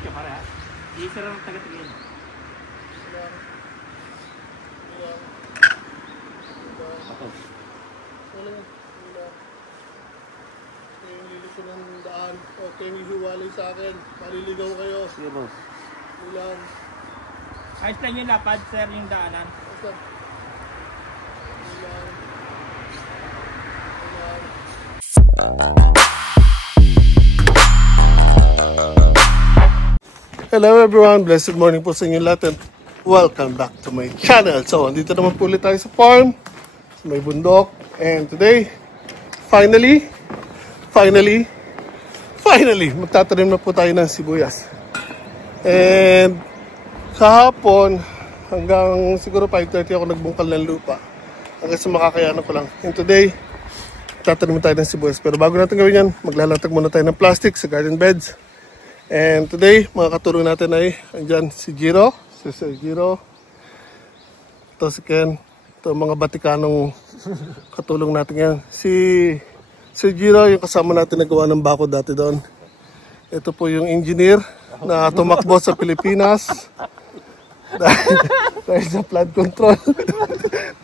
Diretso pare ha. Isa lang taga-tingin. Batos. Yung lilisyon ng daan. Okay, hihiwalay sa akin. Maliligaw kayo. Sige boss. Ulan. Ayos lang yung lapad, sir, yung daanan. Ulan. Ulan. Hello everyone, blessed morning po sa inyo lahat and welcome back to my channel. So, andito naman po ulit tayo sa farm, sa may bundok. And today, finally, magtatanim na po tayo ng sibuyas. And kahapon, hanggang siguro 5:30 ako nagbungkal ng lupa. Hanggang sa makakayanan ko lang. And today, tatanim tayo ng sibuyas. Pero bago natin gawin yan, maglalatag muna tayo ng plastic sa garden beds. And today, mga katulong natin ay andyan si Giro, si Sir Giro, ito si Ken, ito mga Batikanong katulong natin yan. Si Sir Giro, yung kasama natin nagawa ng bako dati doon. Ito po yung engineer na tumakbo sa Pilipinas dahil sa flood control.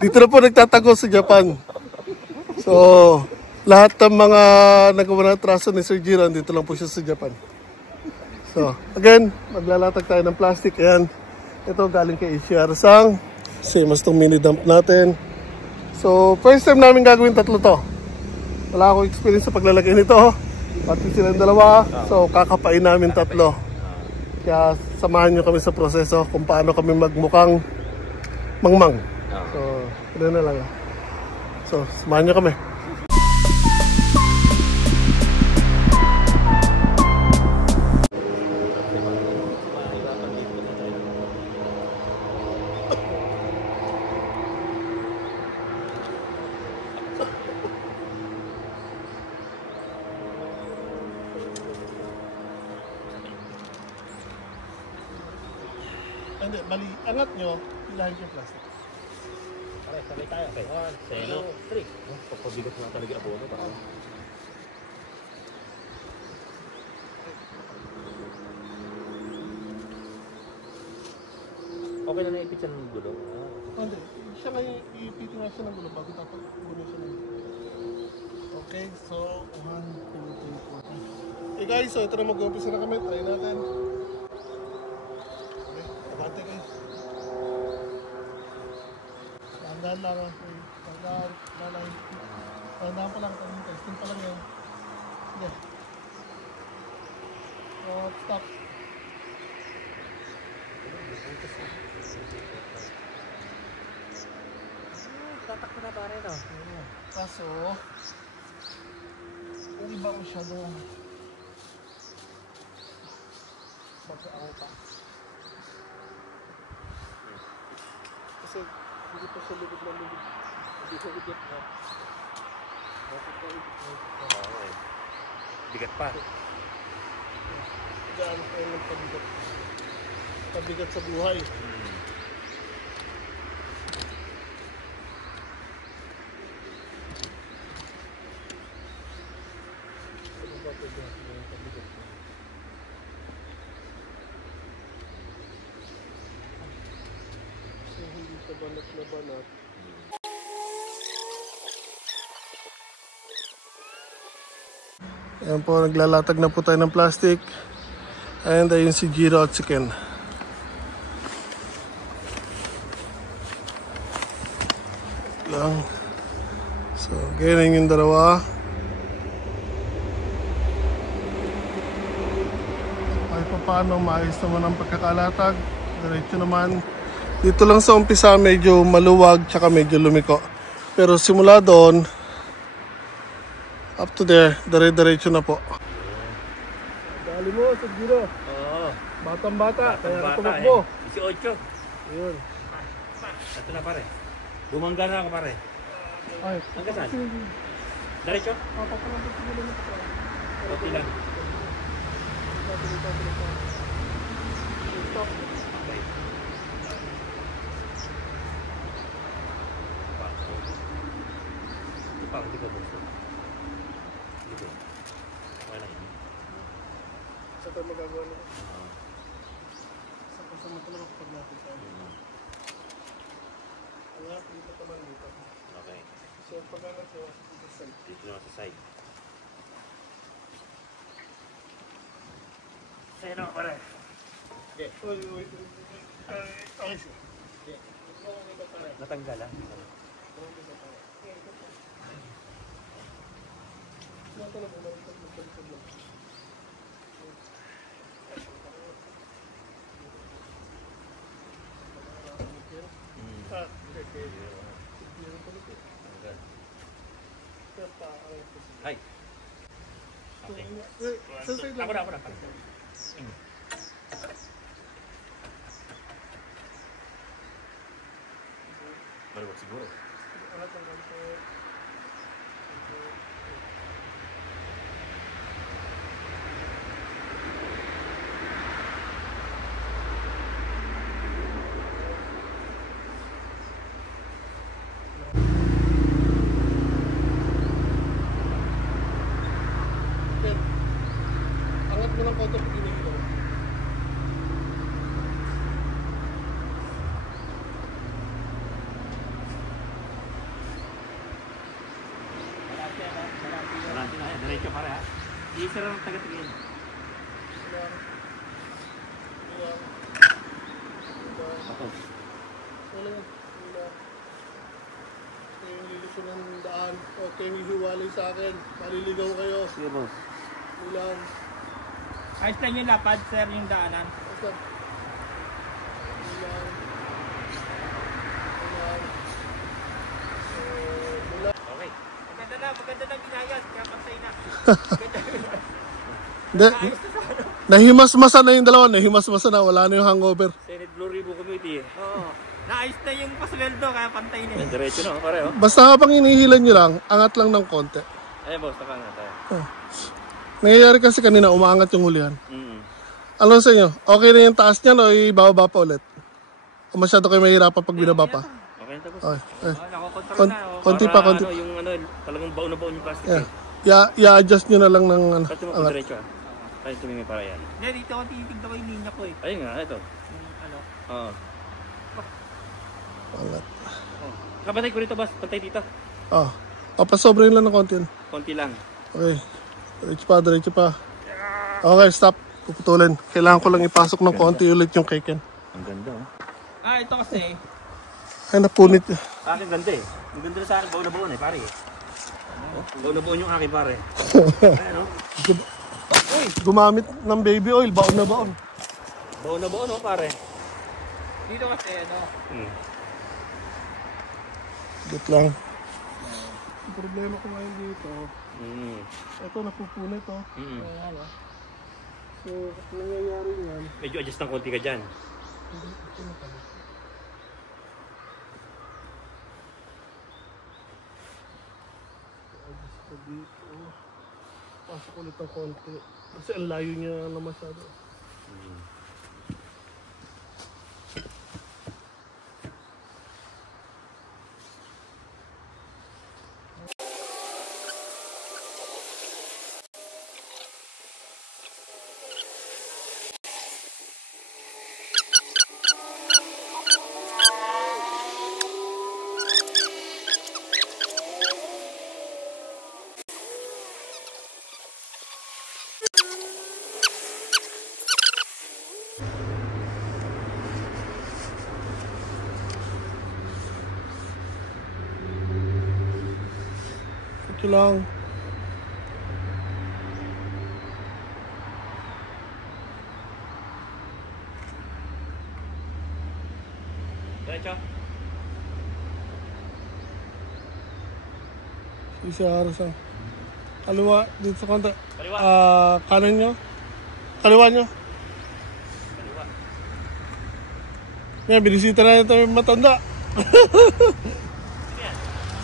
Dito na po nagtatago sa Japan. So, lahat ng mga nagawa ng traso ni Sir Giro, dito lang po siya sa Japan. So, again, maglalatag tayo ng plastic. Ayan, ito galing kay HR Sang. Same as itong mini dump natin. So, first time namin gagawin tatlo to. Wala akong experience sa paglalagay nito. Pati silang dalawa. So, kakapain namin tatlo. Kaya samahan nyo kami sa proseso kung paano kami magmukhang mangmang. So, ito na lang. So, samahan nyo kami. Hindi, mali. Angat nyo, ilahin yung plastic. Pare, sabay tayo. Okay, 1, 2, 3. Papabigat na talaga abono. Okay na naipit siya ng gulo. Hindi, siya nga ipitin nga siya ng gulo bago tapagulo siya ng gulo. Okay, so 1, 2, 3, 4. Hey guys, so ito na mag-umpisa na kami. Try natin. Abante kayo. Tandaan lang. Tandaan lang. Tandaan pa lang. Testing pa lang yan. Sige. Stop. Tatakbo na pare no? Kaso, yung iba masyadong mag-aang pa. Kasi hindi pa siya lubid na lubid. Hindi siya ugat na. Bakit ka ugat na? Oo. Bigat pa. Gaano pa yung pabigat. Pabigat sa buhay. Ano ba pabigat yung pabigat? Kasi hindi sa banat na banat. Ayan po, naglalatag na po tayo ng plastic. And ayun si Giro at si Ken. Lang. So, ganyan yung dalawa. Kahit pa paano, maayos naman ang pagkakalatag. Diretso naman. Dito lang sa umpisa, medyo maluwag, tsaka medyo lumiko. Pero simula doon, up to there, dire-diretso na po. Dali mo, Sir Giro. Oo. Batang-bata, kaya tumakbo. 18. Ayun. Ito na pare. Bumangga na ako pare. Ay, hanggang saan? Diretso? Papakalabot siguro na ito. Okay lang. Stop. Okay. Ito pa, hindi ko gusto. Dito. Okay lang. Sa tayo magagawa nito. mo talaga kapag natin sa akin. Kaya, dito naman dito. Okay. So, pag-angat siya, dito sa side. Dito naman sa side. Sa'yo naman pare. Okay. Wait. Okay, sir. Okay. Natanggal ah. Hai. Ako na. Maluwag siguro. Angat mo ng konti pag inihilaw. Marami na yan. Diretso pare ha. Isa lang ang taga-tingin. Ako. Wala. Yung liliko ng daan. Okay, yung hiwalay sa akin. Maliligaw kayo. Sige boss. Ulan. Ayos lang yung lapad, sir, yung daanan. Basta. Ulan. Okay. Maganda na ginayas, kaya pantay na. Hindi. Nahimas-masa na yung dalawa. Nahimas-masa na. Wala na yung hangover. Senate Blue Ribbon Committee eh. Oo. Naayos na yung pasweldo, kaya pantay na eh. Diretso na pare oh. Basta habang inihilan nyo lang, angat lang ng konti. Ayan boss, taka nga tayo. Nangyayari kasi kanina, umaangat yung hulihan. Ano sa inyo? Okay na yung taas niyan o ibababa pa ulit? O masyado kayo mahirapan pag binaba pa? Okay na boss. Okay. Nakokontrol na. Konti Para pa. ano, yung ano, talagang baon na baon yung plastic Yeah. eh. I-adjust nyo na lang ng ano, Pati mo po angat. diretso ah. Tayo tumingin para yan. Hindi, dito ako titignan ko yung linya ko eh. Ayun nga, ito. Yung ano. Oo. Angat. Kapatay ko rito boss, pantay dito. Pasobrin lang ng konti. Konti lang. Okay. Diretso pa. Okay, stop. Puputulin. Kailangan ko lang ipasok ng konti ulit yung keken. Ang ganda oh. Ito kasi. Ay, napunit. Sa akin ganda eh. Ang ganda na sa akin, baon na baon eh, pare. Baon na baon yung akin pare. Ayan oh. Gumamit ng baby oil. Baon na baon. Baon na baon oh pare. Dito kasi ano. Dito lang. Ang problema ko ngayon dito, ito napupunit oh. So, nangyayari yan. Medyo adjust ng konti ka dyan. Ito na pala. Adjust ko dito. Pasok ulit ng konti. Kasi ang layo niya na masyado. Ito lang. Diretso. Isa harasan. Kaliwa dito sa konti. Kaliwa. Kanan nyo. Kaliwa nyo. Kaliwa. Yan, binisita na natin yung matanda. Sino yan?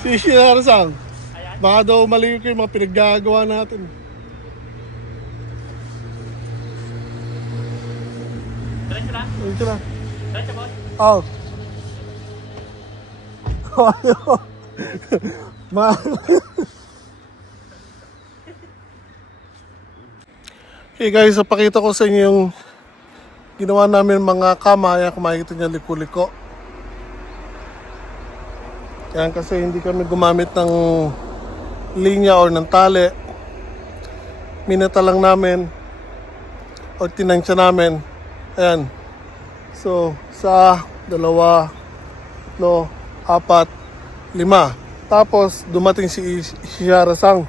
Si Shinara-san. Ayan. Baka daw mali ko yung mga pinaggagawa natin. Diretso na. Dito na. Diretso boss. Oh. Okay guys, so pakita ko sa inyo yung ginawa namin mga kama. Ayan, kung makikita nyo, liko-liko. Yan, kasi hindi kami gumamit ng linya or ng tali. Minata lang namin o tinansya namin. Ayan. So, sa 2, 3, 4, 5. Tapos, dumating si Shihara-sang,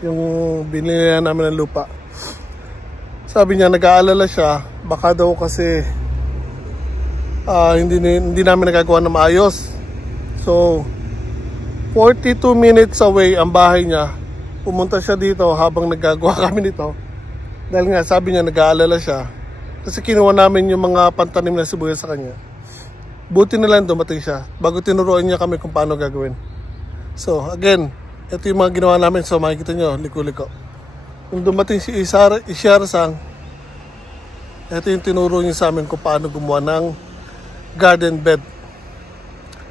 yung binili namin ng lupa. Sabi niya, nag-aalala siya. Baka daw kasi hindi namin nagagawa na maayos. So, 42 minutes away ang bahay niya. Pumunta siya dito habang nagagawa kami nito. Dahil nga, sabi niya, nag-aalala siya. Kasi kinuha namin yung mga pantanim na sibuyas sa kanya. Buti na lang dumating siya. Bago tinuruan niya kami kung paano gagawin. So, again, ito yung mga ginawa namin. So, makikita nyo, liko-liko. Nung dumating si Ishihara-sang, ito yung tinuro niya sa amin kung paano gumawa ng garden bed.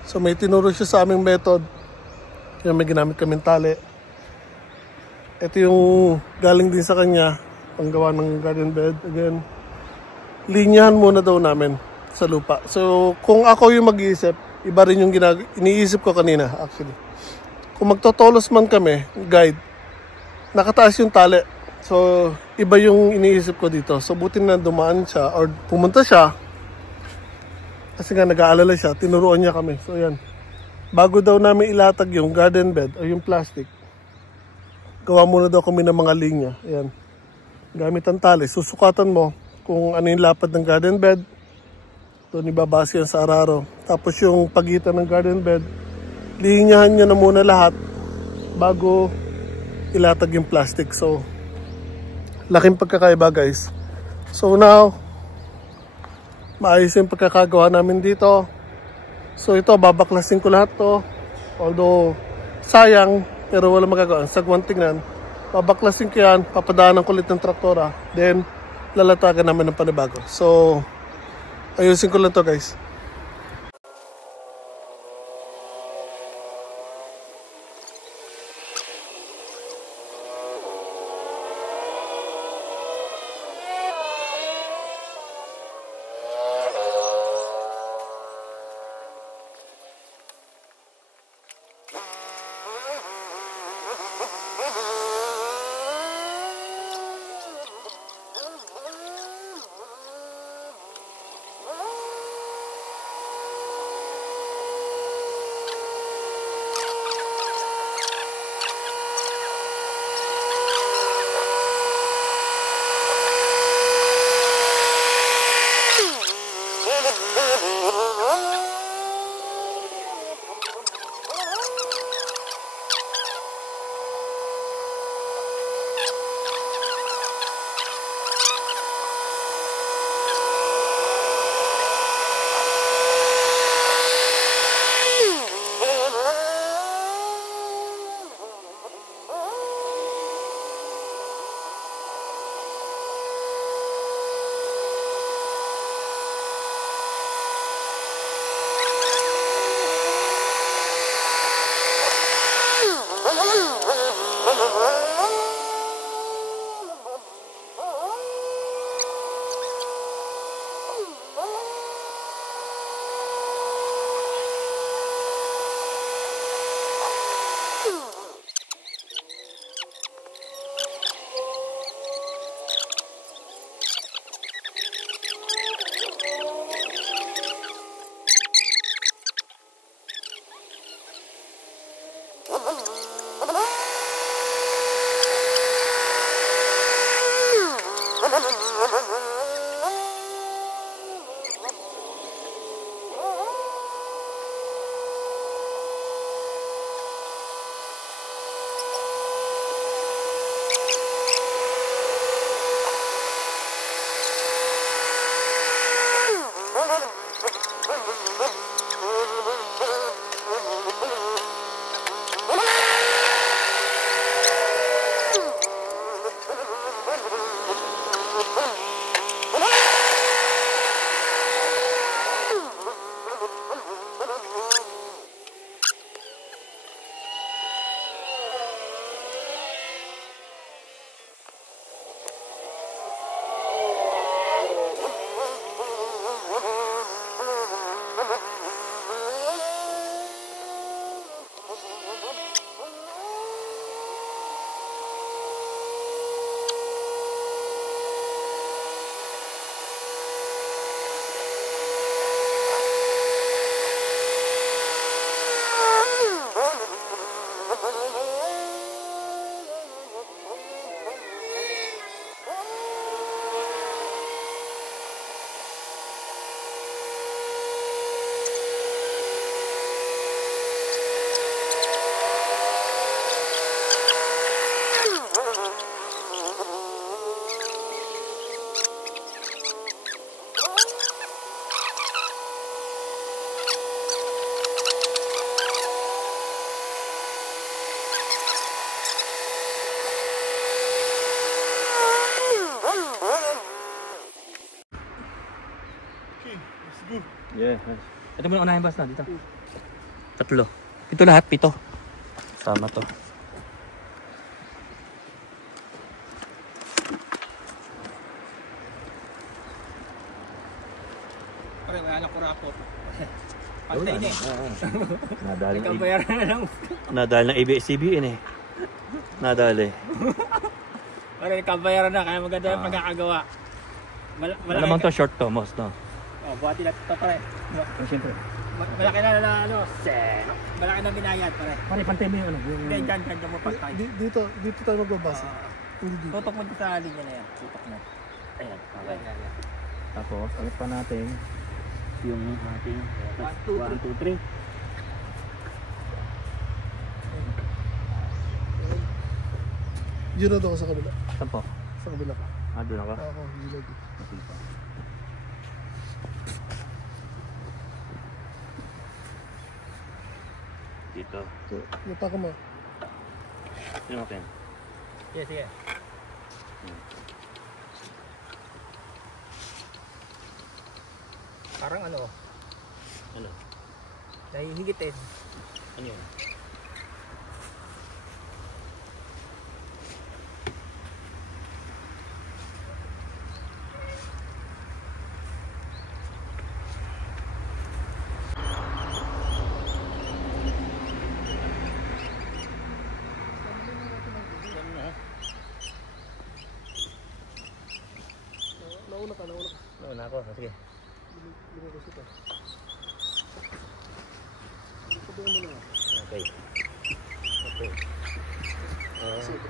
So may tinuro siya sa aming method. Kaya may ginamit kaming tali. Ito yung galing din sa kanya, panggawa ng garden bed. Again, linyahan muna daw namin sa lupa. So kung ako yung mag-iisip, iba rin yung iniisip ko kanina actually. Kung magtotolos man kami, guide, nakataas yung tali. So iba yung iniisip ko dito. So buti na dumaan siya or pumunta siya. Kasi nga nag-aalala siya, tinuruan niya kami. So yan, bago daw namin ilatag yung garden bed o yung plastic, gawa muna daw kami ng mga linya. Ayan, gamit ang tali, susukatan mo kung ano yung lapad ng garden bed. Doon ibabase yan sa araro. Tapos yung pagitan ng garden bed, linyahan niya na muna lahat bago ilatag yung plastic. So laking pagkakaiba guys. So now, maayos yung pagkakagawa namin dito. So ito, babaklasin ko lahat to. Although, sayang, pero wala magagawa. Sagwan tingnan. Babaklasin ko yan, papadaanan ko ulit ng traktora. Then, lalatagan namin ng panibago. So, ayusin ko lang to guys. Yeah. Ito muna unahin basta dito. 3. Ito lahat, 7. Sama to. Pare, wala na kurapot. Pantay niya eh. Nadali ng Ikabayaran na lang. nadali ng ABS-CBN eh. Nadali. Pare, ikabayaran na. Kaya maganda yung pagkakagawa. Malamang to short to, most no. Oh, buhati lang ito pare. Siyempre. Malaki na ano. Malaki na binayad pare. Pare, pantay mo yung ano. Hindi, dyan mo pantay. Dito tayo magbabasa. Hindi dito. Tutok mo sa linya na yan. Tutok mo. Ayan, okay. Tapos, ulit pa natin yung ating 1, 2, 3. Yun na daw ako sa kabila. Saan po? Sa kabila ka. Doon ako. Ako, yun na. Dito. Mata ka mo. Sino natin? Sige, sige. Parang ano, Ano? nahihigitin. Ano yun? Nauna ka. Nauna ako. Sige. Lumabas ito. Sabihan mo na. Okay. Okay. Okay.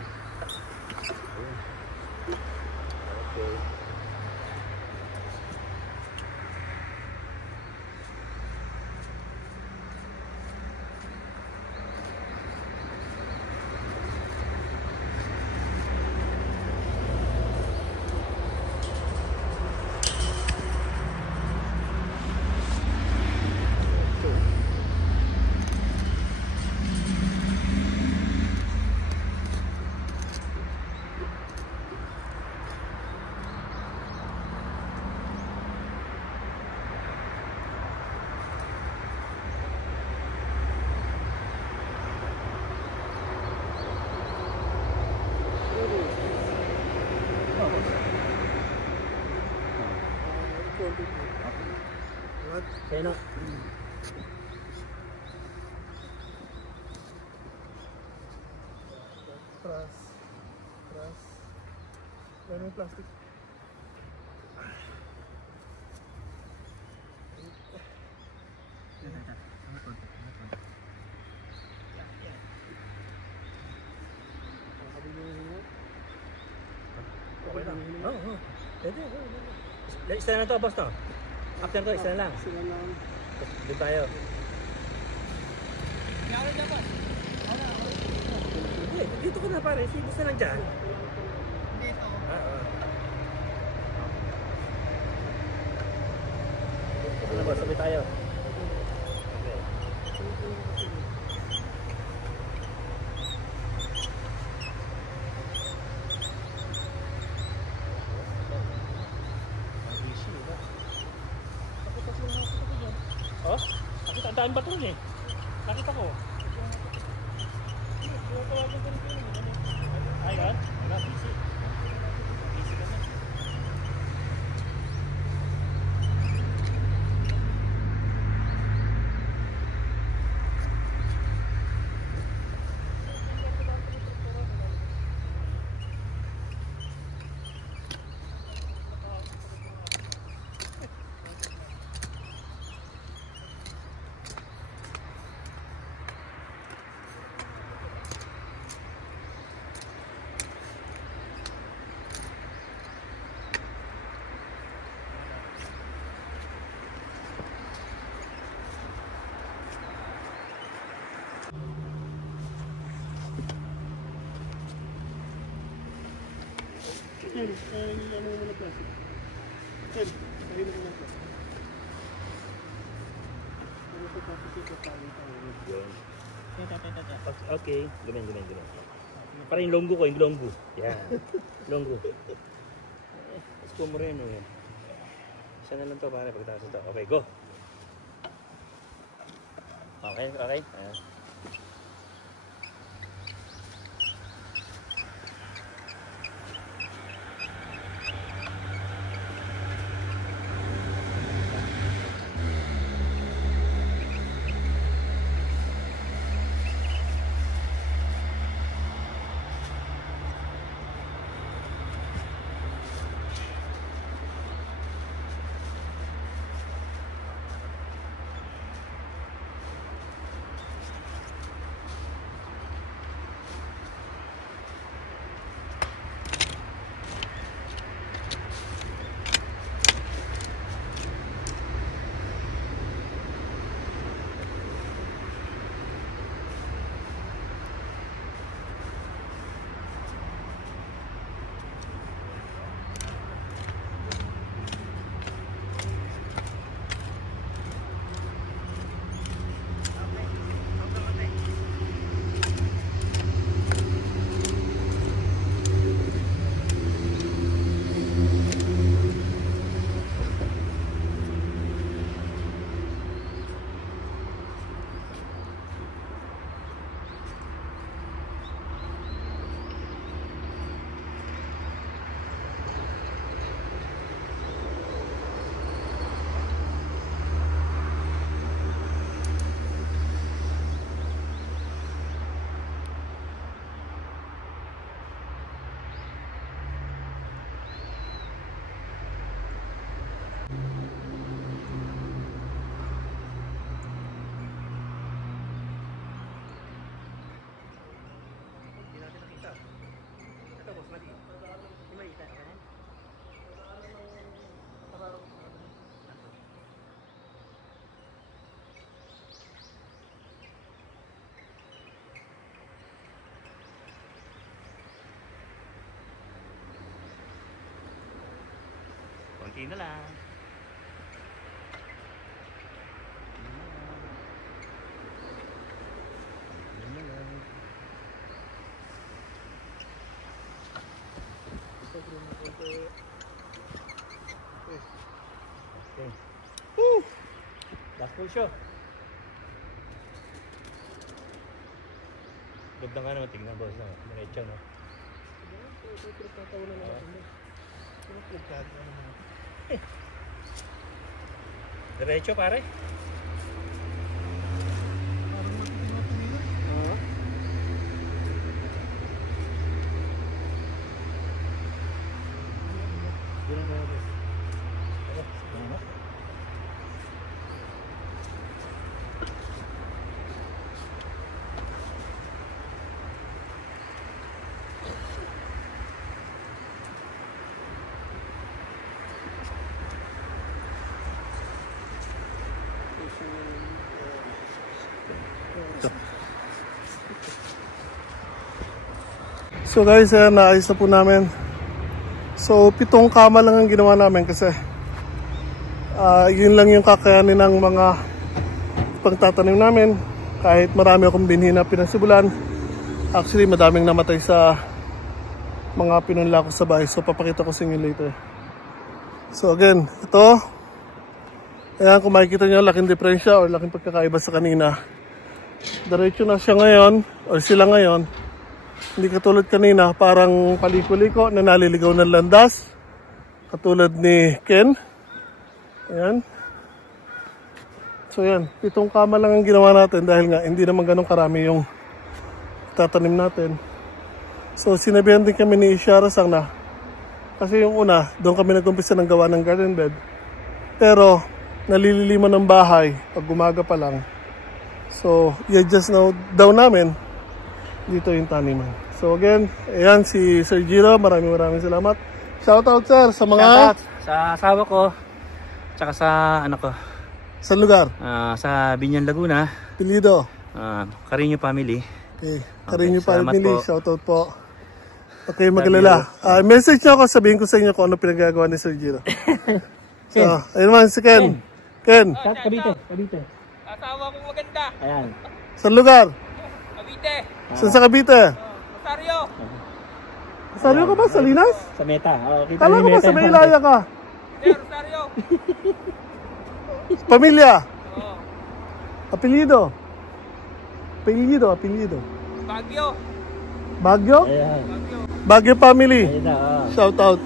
Kaya na. Tras. Ano yung plastic? Okay lang. Oo. Pwede. Isa na to, boss to. After to, isa na lang. Sila lang. Doon tayo. Hindi, dito ka na pare. Sibos na lang dyan. Dito. Ito na boss, sabay tayo. Okay. Oh? Nakita, ang daan ba ito eh? Nakita ko. Ayun? Wala, busy. Busy ka na. Ano mo na plastic? Ayun mo na plastic. Ano ito tapos ito tayo. Okay. Gamin. Parang yung longgo ko, yung longgo. Yan. Longgo. Esco Moreno yan. Isa na lang to pare pagkatapos ito. Okay, go. Okay, okay. Ayan. Konti na lang. Last pull show. Ganda nga naman, tignan boss na. Diretso, no? Diretso, pare. So guys, naayos na po namin. So 7 kama lang ang ginawa namin kasi yun lang yung kakayanin ng mga pagtatanim namin. Kahit marami akong binhi na pinasibulan, actually madaming namatay sa mga pinunla ko sa bahay. So papakita ko sa inyo later. So again, ito, ayan, kung makikita nyo, laking diferensya or laking pagkakaiba sa kanina. Diretso na siya ngayon or sila ngayon. Hindi katulad kanina, parang paliko-liko na naliligaw ng landas. Katulad ni Ken. Ayan. So yan, 7 kama lang ang ginawa natin dahil nga hindi naman ganun karami yung tatanim natin. So sinabihan din kami ni Sharasang na, kasi yung una, doon kami nag-umpisa ng gawa ng garden bed. Pero nalililiman ng bahay pag umaga pa lang. So i-adjust na daw namin dito yung taniman. So again, ayan si Sir Giro, maraming salamat. Shoutout sir sa mga... Shoutout sa asawa ko, tsaka sa anak ko. Sa lugar? Sa Binyan, Laguna. Pilido? Carino family. Okay, Carino family, po. shoutout po. Okay, magalala. Message nyo ako, sabihin ko sa inyo kung ano pinagagawa ni Sir Giro. So, ayun man, si Ken. Ken. Cavite. Asawa ko maganda. Ayan. Sa lugar? Cavite. Saan sa Cavite? Rosario. Rosario ka ba? Sa Linas? Sa Meta. Kala ko ba sa Maylaya ka? Rosario. Pamilya? Oo. Apelido? Apelyido, apelyido. Baguio. Baguio? Ayan. Baguio. Baguio family. Ayun na. Shout out.